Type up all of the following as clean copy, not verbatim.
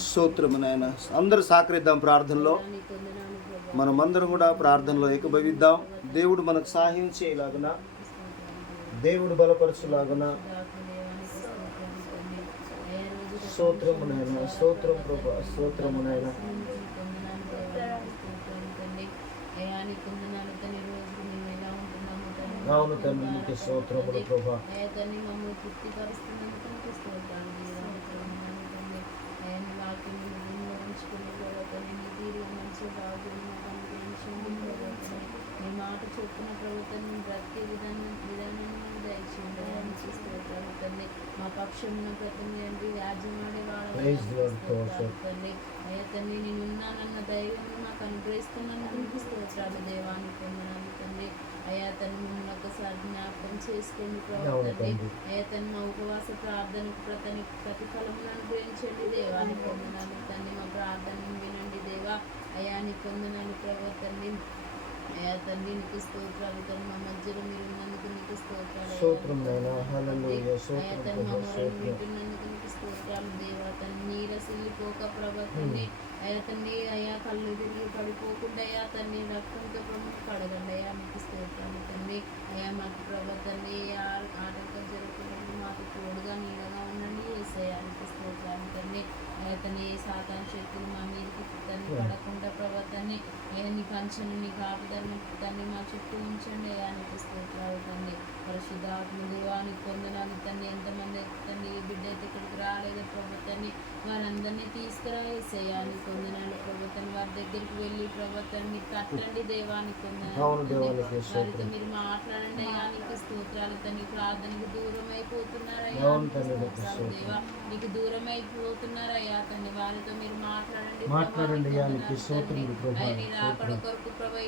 స్తోత్రము నాయన. అందరూ సహకరిద్దాం ప్రార్థనలో. మనమందరం కూడా ప్రార్థనలో ఏకీభవిద్దాం. దేవుడు మనకు సహాయం చేయలాగున, దేవుడు బలపరచులాగున. స్తోత్రము నాయన, స్తోత్రం ప్రభా, స్తోత్రము నాయన. అవును తండ్రి, నీకు స్తోత్రములు ప్రభా. మీ మాట చొప్పున ప్రభుత్వం బ్రతికే విధానాన్ని దయచేయండి. తండ్రి మా పక్షమున ప్రతి రాజ్యమాడే వాళ్ళండి అయ్యా తండ్రి నేను ఉన్నానన్న ధైర్యం నాకు అనుగ్రహిస్తున్నాను స్తోత్రాలు దేవానికి పొందనాలు తండ్రి. అయ్యా తను మిమ్మల్ని ఒకసారి జ్ఞాపకం చేసుకోండి ప్రభుత్వం. అయ్యా తను మా ఉపవాస ప్రార్థనకు ప్రతిఫలమును అనుగ్రహించండి దేవానికి పొందనాలు తండ్రి. మా ప్రార్థనను వినండి దేవా. అయ్యా నీ పొందనాలు ప్రభుత్వం. అయ్యా తండ్రి నీకు స్తోత్రాలు తండ్రి. మా మధ్యలో మీరు ఉన్నందుకు నీకు స్తోత్రాలు. అయ్యా తండ్రి మా మొరలు వింటున్నందుకు నీకు స్తోత్రాలు దేవా. తను నీరసిల్లిపోక ప్రభుత్వాన్ని అయ్యా తండ్రి. అయ్యా కళ్ళు తిరిగి పడిపోకుండా అయ్యా తండ్రి రక్తంతో ప్రభుత్వం కడగండి. అయ్యా మీకు స్తోత్రాలు తండ్రి. అయ్యా మాకు ప్రభుత్వాన్ని ఆటంకం జరుగుతున్నప్పుడు మాకు తోడుగా నీడగా ఉండండి యేసయ్యా మీకు స్తోత్రాలు తండ్రి. అయ్యా తండ్రి ఏ సాతాను శక్తులు మా మీదకి తండ్రి పడకుండా ప్రభుత్వాన్ని అయ్యా నీ కంచెను నీ కాపుదలను తండ్రి మా చుట్టూ ఉంచండి. అయ్యా నీకు స్తోత్రాలు తండ్రి. పరిశుద్ధాత్మ దేవానికి పొందనాలు తండ్రి. ఎంతమంది తండ్రి బిడ్డ అయితే ఇక్కడికి రాలేదో ప్రభుత్వాన్ని వారందరినీ తీసుకురా యేసయ్యా నీ పొందనాలు ప్రభుత్వాన్ని. వారి దగ్గరికి వెళ్ళి ప్రభుత్వాన్ని మీరు తట్టండి దేవానికి పొందనాలు. వారితో మీరు మాట్లాడండి అయ్యా నీకు స్తోత్రాలు తండ్రి. ప్రార్థనకు దూరం అయిపోతున్నారయ్యా స్తోత్రాలు దేవా. నీకు దూరం అయిపోతున్నారయ్యా తండ్రి. వారితో మీరు మాట్లాడండి. అక్కడ కొరకు ప్రభా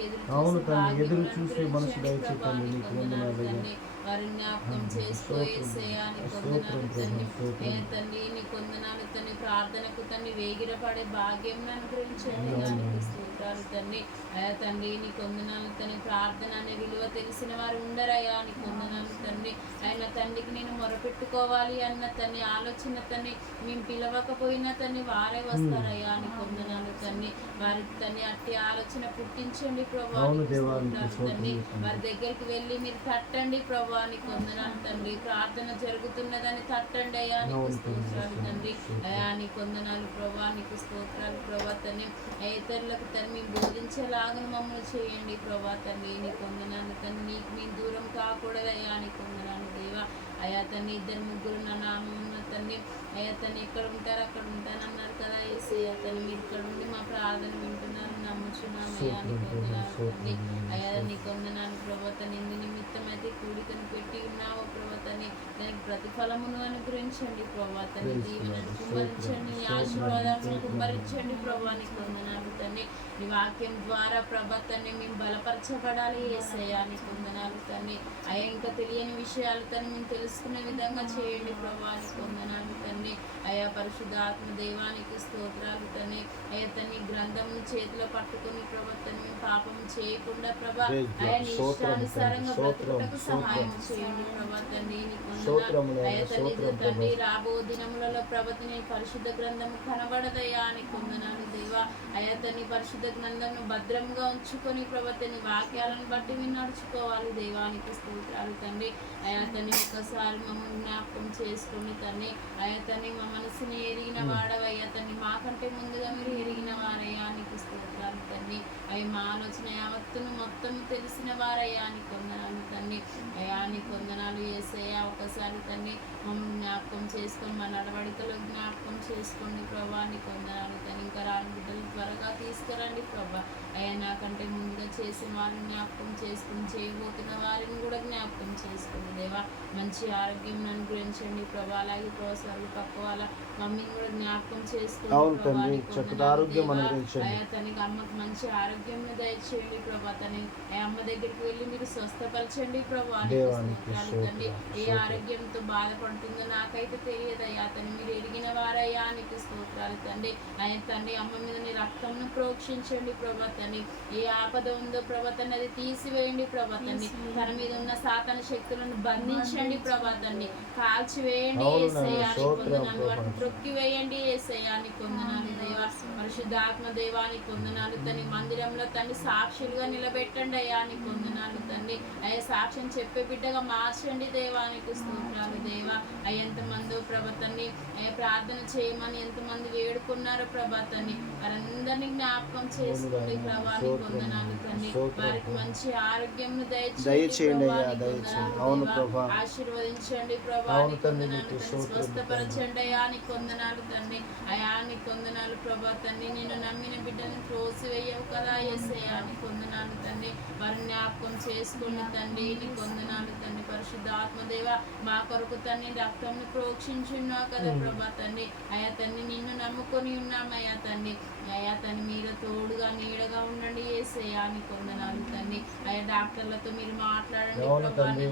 ఎదురు చూసే మనసు దయచేయండి. వారి జ్ఞాపకం చేసుకోయేసేయాని కొందనాలు తండ్రి. తండ్రి నీ కొందనాలు తండ్రి. ప్రార్థనకు తండ్రి వేగిరపడే భాగ్యం అనుగ్రహించండి. దానికి స్తోత్రాలు తండ్రి. అయా తండ్రి నీ కొందనాలు తండ్రి. ప్రార్థన అనే విలువ తెలిసిన వారు ఉండరయ్యా నీ కొందనాలు తండ్రి. ఆయన తండ్రికి నేను మొరపెట్టుకోవాలి అన్న తండ్రి ఆలోచన తండ్రి మేము పిలవకపోయినా తండ్రి వారే వస్తారయ్యా నీ కొందనాలు తండ్రి. వారి తండ్రి అట్టి ఆలోచన పుట్టించండి ప్రభా తండ్రి. వారి దగ్గరికి వెళ్ళి మీరు తట్టండి ప్రభా నీ కొందనాలు తండ్రి. ప్రార్థన జరుగుతున్నదని తట్టండి అయ్యా నీకు స్తోత్రాలు తండ్రి. అయా నీ కొందనాలు ప్రభా నీకు స్తోత్రాలు ప్రభా తండ్రి. ఇతరులకు తండ్రి మేము బోధించేలాగా మమ్మల్ని చేయండి ప్రభా తండ్రి. నీ కొందనాలు తండ్రి. నీకు మేము దూరం కాకూడదు అయ్యా నీ కొందనాలు దేవా. అయా తండ్రి 2-3 నా నామం తండ్రి. అయ్యా తండ్రి ఎక్కడ ఉంటారు అక్కడ ఉంటానన్నారు కదా యేసయ్యా తండ్రి. మీరు ఇక్కడ ఉండి మా ప్రార్థన వింటున్నారు నమ్ముచున్నాము అయ్యా నీ కొందనాలు తండ్రి. అయా నీ కొందనాలు ప్రభా తండ్రి. ఇందు నిమిత్తం అయితే కూడికను పెట్టి ఉన్నావు ప్రభా తండ్రి. దానికి ప్రతిఫలమును అనుగ్రహించండి ప్రభా తండ్రి. దీవెనను కుమ్మరించండి. నీ ఆశీర్వాదాలను కుమ్మరించండి ప్రభా నీ కొందనాలు తండ్రి. నీ వాక్యం ద్వారా ప్రభా తండ్రి మేము బలపరచబడాలి యేసయ్యా నీ కొందనాలు తండ్రి. అయ్యా ఇంకా తెలియని విషయాలు తండ్రి మేము తెలుసుకునే విధంగా చేయండి ప్రభా నీ కొందనాలు తండ్రి. అయా పరిశుద్ధాత్మ దేవానికి స్తోత్రాలు తండ్రి. అయ్యా తండ్రి గ్రంథము చేతిలో పట్టుకుని ప్రభా తండ్రి పాపం చేయకుండా ప్రభా అయా నీ ఇష్టానుసారంగా బ్రతుకుటకు సహాయం చేయండి ప్రభా తండ్రి నీ కొందనాలు. అయ్యా తండ్రి రాబో దినములలో ప్రభా నీ పరిశుద్ధ గ్రంథము కనబడదయ్యా నీ కొందనాలు దేవా. అయా తండ్రి పరిశుద్ధ గ్రంథంను భద్రంగా ఉంచుకొని ప్రభా నీ వాక్యాలను బట్టి మేము నడుచుకోవాలి దేవానికి స్తోత్రాలు తండ్రి. అయా తండ్రి ఒకసారి మమ్మల్ని జ్ఞాపకం చేసుకుని తండ్రి. అయా తండ్రి మా మనసుని ఎరిగిన వాడవయ్యా తండ్రి. మాకంటే ముందుగా మీరు ఎరిగిన వారయ్యా నీకు స్తోత్రాలు తండ్రి. అవి మా ఆలోచన యావత్తును మొత్తం తెలిసిన వారయ్యా నీ కొందనాలు తండ్రి. అయా నీ కొందనాలు యేసయ్యా. ఒకసారి తండ్రి మమ్మల్ని జ్ఞాపకం చేసుకొని మా నడవడికలో జ్ఞాపకం చేసుకోండి ప్రభా నీ కొందనాలు తండ్రి. ఇంకా రాని బిడ్డలు త్వరగా తీసుకురండి ప్రభా. అయ్యా నాకంటే ముందుగా చేసిన వారిని జ్ఞాపకం చేసుకుని చేయబోతున్న వారిని కూడా జ్ఞాపకం చేసుకోండి దేవా. మంచి ఆరోగ్యం అనుగ్రహించండి ప్రభా. అలాగే ప్రోత్సాహాలు పక్క వాళ్ళ మమ్మీని కూడా జ్ఞాపకం చేసుకుని అయ్యా తనకి అమ్మకు మంచి ఆరోగ్యం దయచేయండి ప్రభా. తని అమ్మ దగ్గరికి వెళ్ళి మీరు స్వస్థపరచండి ప్రభా తండ్రి. ఏ ఆరోగ్యంతో బాధపడుతుందో నాకైతే తెలియదు అయ్యా తను మీరు ఎరిగిన వారయ్యా నీకు స్తోత్రాలు తండ్రి. ఆయన తండ్రి అమ్మ మీద నీ రక్తంను ప్రోక్షించండి ప్రభా తండ్రి. ఏ ఆపద ఉందో ప్రభా తండ్రి అది తీసివేయండి ప్రభా తండ్రి. తన మీద ఉన్న సాతాన శక్తులను బంధించండి ప్రభా తండ్రి. కాల్చివేయండి యేసయ్యా నీకు వందనాలు. వాటిని త్రొక్కివేయండి యేసయ్యా నీకు వందనాలు దేవా. పరిశుద్ధాత్మ దేవానికి వందనాలు తండ్రి. మందిరంలో తండ్రి సాక్షులుగా నిలబెట్టండి అయ్యా నీకు వందనాలు తండ్రి. అయ్యా సాక్ష్యం చెప్పే బిడ్డగా మార్చండి దేవానికి స్తోత్రాలు దేవా. అయ్యా ఎంతమందో ప్రభా తండ్రి ప్రార్థన చేయమని ఎంతమంది వేడుకున్నారో ప్రభా తండ్రి వారందరినీ జ్ఞాపకం చేసుకోండి ప్రభా నీకు వందనాలు తండ్రి. వారికి మంచి ఆరోగ్యం దయచేయండి ప్రభా. ఆశీర్వదించండి ప్రభా నీకు వందనాలు తండ్రి. స్వస్థపరచండి అయ్యా నీకు వందనాలు తండ్రి. అయా నీకు వందనాలు ప్రభా తండ్రి. నేను నమ్మిన బిడ్డను త్రోసివేయవు కదా యేసయ్యా నీకు వందనాలు తండ్రి. వారిని జ్ఞాపకం చేసుకోండి తండ్రి నీకు వందనాలు తండ్రి. పరిశుద్ధాత్మ దేవ మా కొరకు తండ్రి రక్తంను ప్రోక్షించున్నావు కదా ప్రభా తండ్రి. అయా తండ్రి నిన్ను నమ్ముకొని ఉన్నామయ్యా తండ్రి. అయా తండ్రి మీరు తోడుగా నీడగా ఉండండి యేసయ్యా నీకు వందనాలు తండ్రి. అయా డాక్టర్లతో మీరు మాట్లాడండి ప్రభా తండ్రి.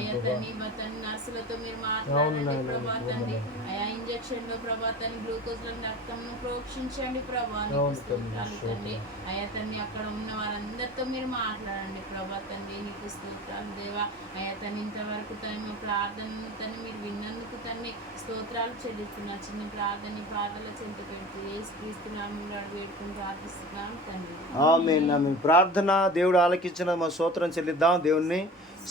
అయా తండ్రి తండ్రి నర్సులతో మీరు మాట్లాడండి ప్రభా తండ్రి. అయా ఇంజక్షన్ లో ప్రభా తండ్రి గ్లూకోజ్ లో రక్తంను ప్రోక్షించండి ప్రభా నీకు స్తోత్రాలు తండ్రి. అయా తండ్రి అక్కడ ఉన్న వారందరితో మీరు మాట్లాడండి ప్రభా తండ్రి నీకు స్తోత్రాలు దేవా. అయా తండ్రి ఇంతవరకు తన ప్రార్థనను తండ్రి మీరు విన్నందుకు తండ్రి స్తోత్రాలు చెల్లిస్తున్నారు. చిన్న ప్రార్థన పాటల చెంత పెడుతూ యేసుక్రీస్తు నామములో వేడుకొని ప్రార్థిస్తున్నాం తండ్రి. ఆమేన్ ఆమేన్. ప్రార్థన దేవుడు ఆలకించిన మా స్తోత్రం చెల్లిద్దాం దేవుణ్ణి.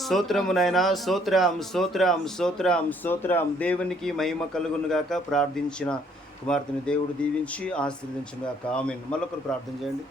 స్తోత్రము నాయనా, స్తోత్రం స్తోత్రం స్తోత్రం స్తోత్రం. దేవునికి మహిమ కలుగును గాక. ప్రార్థించిన కుమార్తెని దేవుడు దీవించి ఆశీర్వదించును గాక. ఆమేన్. మళ్ళొకరు ప్రార్థన చేయండి.